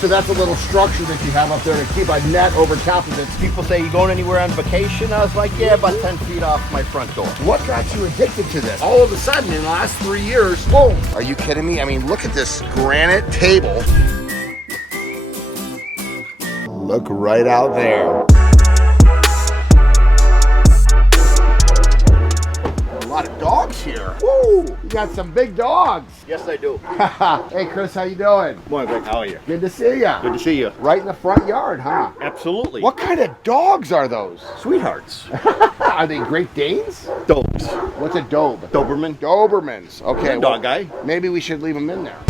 So that's a little structure that you have up there to keep a net over top of it. People say, you going anywhere on vacation? I was like, yeah, about 10 feet off my front door. What got you addicted to this? All of a sudden, in the last 3 years, boom. Are you kidding me? I mean, look at this granite table. Look right out there. A lot of dogs here. Woo! You got some big dogs. Yes, I do. Hey, Chris, how you doing? Morning, Vic. How are you? Good to see ya. Good to see you. Right in the front yard, huh? Absolutely. What kind of dogs are those? Sweethearts. Are they Great Danes? Dobes. What's a Dobe? Doberman. Dobermans. Okay. Dog guy. Maybe we should leave them in there.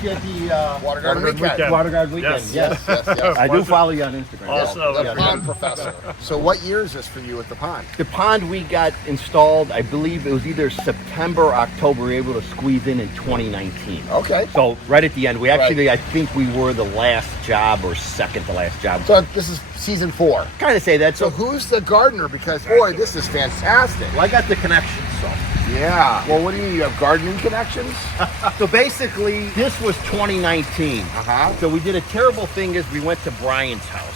At the Water Garden Weekend. Water Garden Weekend. Yes. I do follow you on Instagram. Also, The pond professor. So what year is this for you at the pond? The pond we got installed, I believe it was either September or October. We were able to squeeze in 2019. Okay. So right at the end, we actually, Right. I think we were the last job or second to last job. So this is season 4. Kind of say that. So So who's the gardener? Because boy, this is fantastic. well, I got the connection. So. Yeah. Well, what do you mean? You have gardening connections? So basically, this was 2019. Uh-huh. So we did a terrible thing is we went to Brian's house.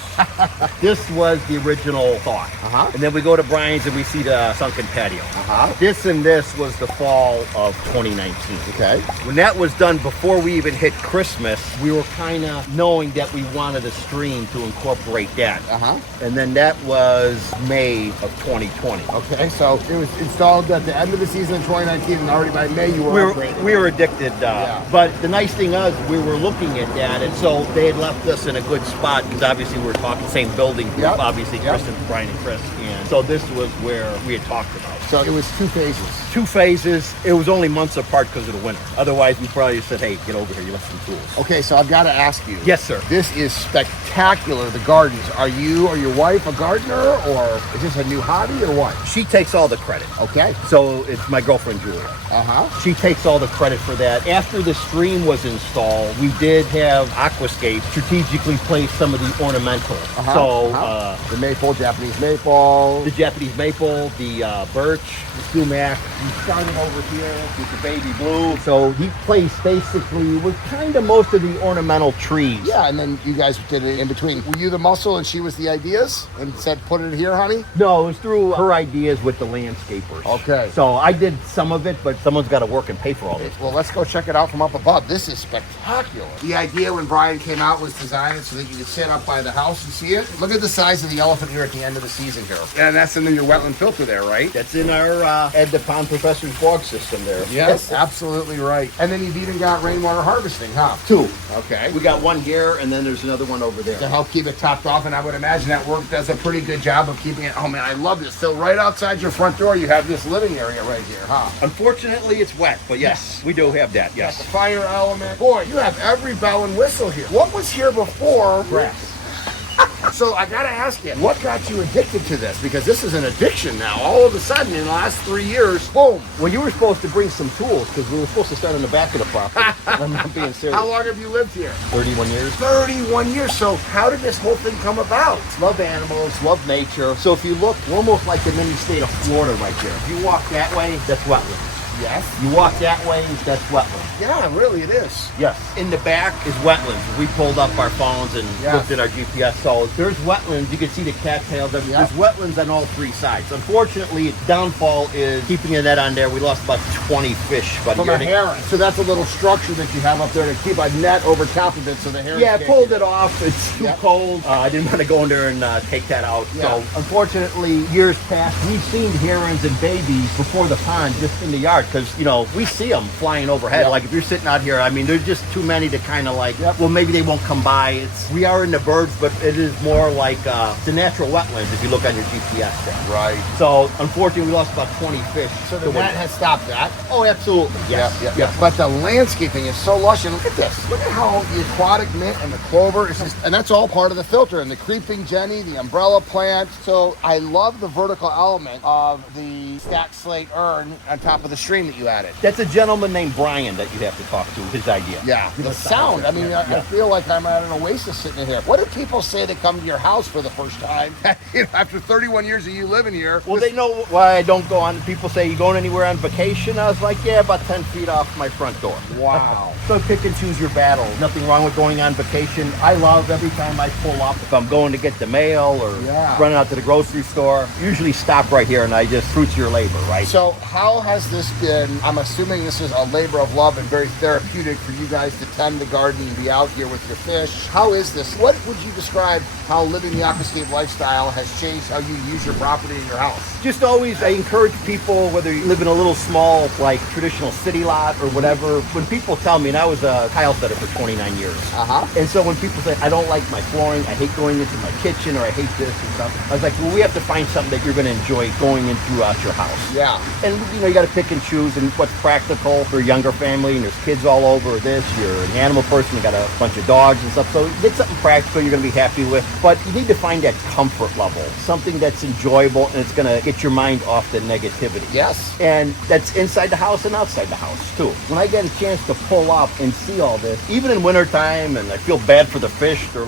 This was the original thought. Uh-huh. And then we go to Brian's and we see the sunken patio. Uh-huh. This and this was the fall of 2019. Okay. When that was done, before we even hit Christmas, we were kind of knowing that we wanted a stream to incorporate that. Uh-huh. And then that was May of 2020. Okay. So it was installed at the end of the season in 2019, and already by May you were upgraded. We were addicted, Yeah. but the nice thing is we were looking at that, and so they had left us in a good spot because obviously we were talking same building group, Yep. obviously Yep. Chris and Brian and Chris, and so this was where we had talked about. So it was 2 phases. 2 phases. It was only months apart because of the winter. Otherwise, we probably said, "Hey, get over here. You left some tools." Okay, so I've got to ask you. Yes, sir. This is spectacular, the gardens. Are you or your wife a gardener, or is this a new hobby, or what? She takes all the credit. Okay. So it's my girlfriend Julia. Uh-huh. She takes all the credit for that. After the stream was installed, we did have Aquascape strategically place some of the ornamental. Uh-huh. So The maple, Japanese maple. the Japanese maple, the birch, the sumac. We started over here with the baby blue. So he placed basically with kind of most of the ornamental trees. Yeah, and then you guys did it in between. Were you the muscle and she was the ideas? And said, put it here, honey? No, it was through her ideas with the landscapers. Okay. So I did some of it, but someone's got to work and pay for all this. Well, let's go check it out from up above. This is spectacular. The idea when Brian came out was design it so that you could sit up by the house and see it. Look at the size of the elephant here at the end of the season here. And that's in your wetland filter there, right? That's in our Ed the Pond Professor's fog system there. Yes, absolutely right. And then you've even got rainwater harvesting, huh? 2. Okay. We got one here, and then there's another one over there. To help keep it topped off, and I would imagine that work does a pretty good job of keeping it. Oh man, I love this. So right outside your front door, you have this living area right here, huh? Unfortunately, it's wet, but yes, we do have that, The yes. fire element. Boy, you have every bell and whistle here. What was here before? Grass. So I gotta ask you, what got you addicted to this? Because this is an addiction now. All of a sudden, in the last 3 years, boom. Well, you were supposed to bring some tools, because we were supposed to start on the back of the property. I'm not being serious. How long have you lived here? 31 years. 31 years. So how did this whole thing come about? Love animals, love nature. So if you look, we're almost like the mini state of Florida right there. If you walk that way, that's wetlands. Yes. You walk that way, that's wetlands. Yeah, really, it is. Yes. In the back is wetlands. We pulled up our phones and Yes. looked at our GPS. So there's wetlands. You can see the cattails. Yep. There's wetlands on all 3 sides. Unfortunately, its downfall is keeping a net on there. We lost about 20 fish. But From a heron. So that's a little structure that you have up there to keep a net over top of it so the heron. Yeah, I pulled it off. It's too Yep. cold. I didn't want to go in there and take that out. Yeah. So unfortunately, years past, we've seen herons and babies before the pond just in the yard. hard because, you know, we see them flying overhead. Like if you're sitting out here, I mean, there's just too many to kind of like, well, maybe they won't come by. We are into birds, but it is more like the natural wetlands if you look on your GPS there. Right. So unfortunately, we lost about 20 fish. So the net has stopped that. Oh, absolutely. Yes. Yeah. But the landscaping is so lush. And look at this. Look at how the aquatic mint and the clover is just, and that's all part of the filter. And the creeping Jenny, the umbrella plant. So I love the vertical element of the stacked slate urn on top of the stream that you added. That's a gentleman named Brian that you have to talk to, his idea. Yeah. The sound. I mean, I feel like I'm at an oasis sitting in here. What do people say that come to your house for the first time? You know, after 31 years of you living here. Well, they know why I don't go on. People say, you going anywhere on vacation? I was like, yeah, about 10 feet off my front door. Wow. So pick and choose your battle. Nothing wrong with going on vacation. I love every time I pull up, if I'm going to get the mail or running out to the grocery store, usually stop right here and I just fruits your labor, right? So how has this been? I'm assuming this is a labor of love and very therapeutic for you guys to tend the garden and be out here with your fish. How is this? What would you describe how living the Aquascape lifestyle has changed how you use your property in your house? Just always, I encourage people, whether you live in a little small, like traditional city lot or whatever, when people tell me, and I was a tile setter for 29 years. And so when people say, I don't like my flooring, I hate going into my kitchen, or I hate this and stuff, I was like, well, we have to find something that you're going to enjoy going in throughout your house. Yeah. And, you know, you got to pick and choose and what's practical for a younger family, and there's kids all over this. You're an animal person, you got a bunch of dogs and stuff. So get something practical you're going to be happy with. But you need to find that comfort level, something that's enjoyable and it's going to get your mind off the negativity. Yes. And that's inside the house and outside the house too. When I get a chance to pull up and see all this, even in wintertime, and I feel bad for the fish, they're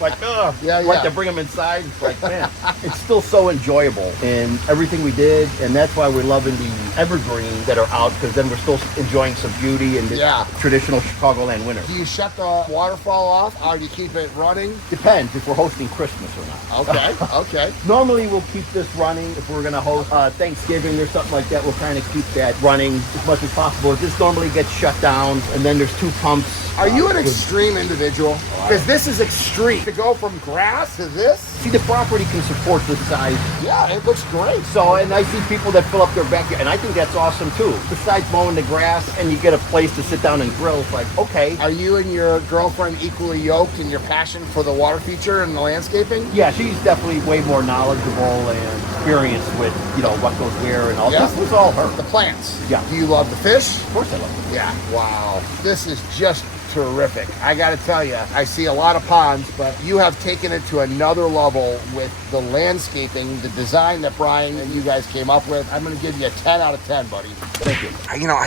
like, oh, like to bring them inside. It's like, man, it's still so enjoyable in everything we did. And that's why we're loving the evergreen that are out, because then we're still enjoying some beauty in the traditional Chicagoland winter. Do you shut the waterfall off or do you keep it running? Depends if we're hosting Christmas or not. Okay. Normally we'll keep this running. If we're going to host Thanksgiving or something like that, we'll kind of keep that running as much as possible. This normally gets shut down, and then there's 2 pumps. Are you an extreme individual? Because this is extreme. To go from grass to this? See, the property can support this size. Yeah, it looks great. So, and I see people that fill up their backyard, and I think that's awesome too. Besides mowing the grass, and you get a place to sit down and grill, it's like, okay. Are you and your girlfriend equally yoked in your passion for the water feature and the landscaping? Yeah, she's definitely way more knowledgeable and experienced with, you know, what goes where and all. This was all her. The plants. Yeah. Do you love the fish? Of course I love them. Yeah. Wow. This is just terrific. I got to tell you, I see a lot of ponds, but you have taken it to another level with the landscaping, the design that Brian and you guys came up with. I'm going to give you a 10 out of 10, buddy. Thank you. You know,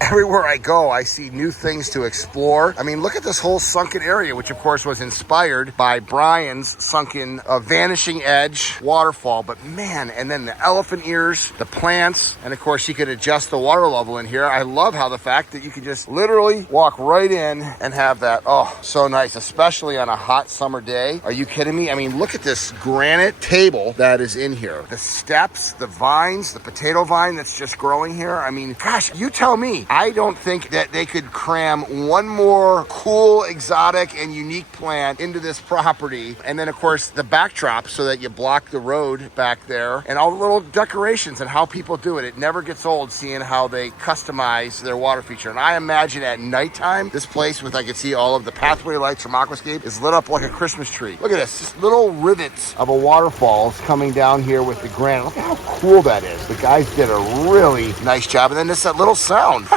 everywhere I go, I see new things to explore. I mean, look at this whole sunken area, which of course was inspired by Brian's sunken vanishing edge waterfall. But man, and then the elephant ears, the plants, and of course you could adjust the water level in here. I love how the fact that you could just literally walk right in and have that. Oh, so nice, especially on a hot summer day. Are you kidding me? I mean, look at this granite table that is in here. The steps, the vines, the potato vine that's just growing here. I mean, gosh, you tell me. I don't think that they could cram one more cool, exotic, and unique plant into this property. And then, of course, the backdrop so that you block the road back there, and all the little decorations and how people do it. It never gets old seeing how they customize their water feature. And I imagine at nighttime, this place with I could see all of the pathway lights from Aquascape is lit up like a Christmas tree. Look at this, just little rivets of a waterfalls coming down here with the granite. Look at how cool that is. The guys did a really nice job. And then just that little sound.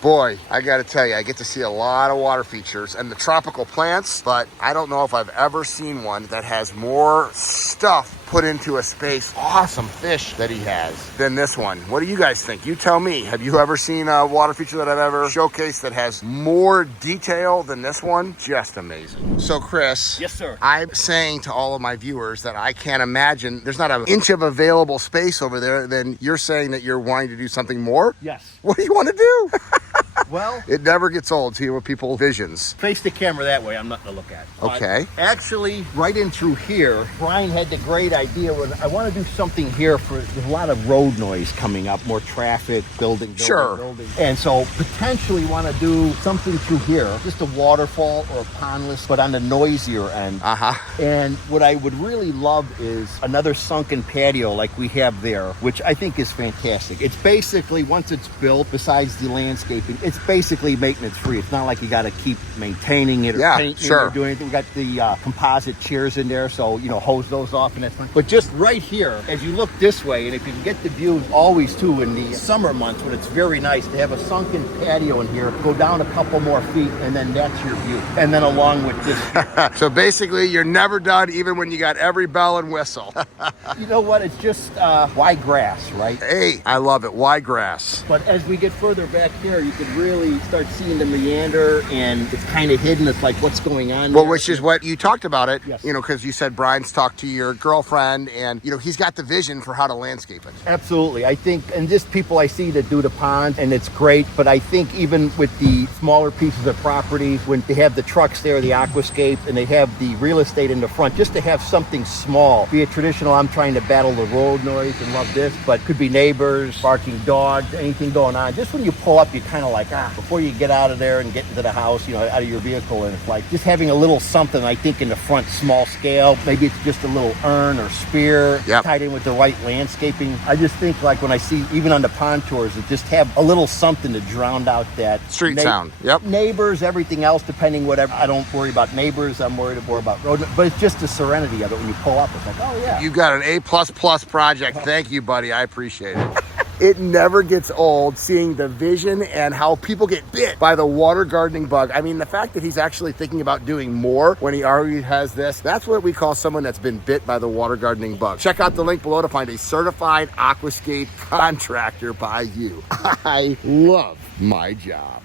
Boy, I gotta tell you, I get to see a lot of water features and the tropical plants, but I don't know if I've ever seen one that has more stuff put into a space, awesome fish that he has, than this one. What do you guys think? You tell me. Have you ever seen a water feature that I've ever showcased that has more detail than this one? Just amazing. So Chris. Yes, sir. I'm saying to all of my viewers that I can't imagine, there's not an inch of available space over there, then you're saying that you're wanting to do something more? Yes. What do you want to do? Well, it never gets old to hear what people's visions. Face the camera that way, I'm nothing to look at. Okay. But actually, right in through here, Brian had the great idea, I want to do something here for, there's a lot of road noise coming up, more traffic, building. Sure. And so potentially want to do something through here, just a waterfall or a pondless, but on the noisier end. And what I would really love is another sunken patio like we have there, which I think is fantastic. It's basically, once it's built, besides the landscaping, it's basically maintenance free. It's not like you got to keep maintaining it or painting it or doing anything. We got the composite chairs in there, so, you know, hose those off and that's fine. But just right here, as you look this way, and if you can get the view always too in the summer months when it's very nice to have a sunken patio in here, go down a couple more feet, and then that's your view. And then along with this. So basically, you're never done even when you got every bell and whistle. You know what? It's just why grass, right? Hey, I love it. Why grass? But as we get further back here, you can really start seeing the meander, and it's kind of hidden. It's like, what's going on Well, there? which is what you talked about it, Yes. you know, because you said Brian's talked to your girlfriend, and, you know, he's got the vision for how to landscape it. Absolutely. I think, and just people I see that do the ponds, and it's great, but I think even with the smaller pieces of property, when they have the trucks there, the Aquascape, and they have the real estate in the front, just to have something small, be it traditional, I'm trying to battle the road noise and love this, but could be neighbors, barking dogs, anything going on. Just when you pull up, you're kind of like, before you get out of there and get into the house, you know, out of your vehicle, and it's like just having a little something, I think, in the front, small scale. Maybe it's just a little urn or spear tied in with the right landscaping. I just think, like, when I see, even on the pond tours, that just have a little something to drown out that street sound. Neighbors, everything else, depending whatever. I don't worry about neighbors. I'm worried more about road, but it's just the serenity of it when you pull up. It's like, oh yeah. You got an A++ project. Thank you, buddy. I appreciate it. It never gets old seeing the vision and how people get bit by the water gardening bug. I mean, the fact that he's actually thinking about doing more when he already has this, that's what we call someone that's been bit by the water gardening bug. Check out the link below to find a certified Aquascape contractor by you. I love my job.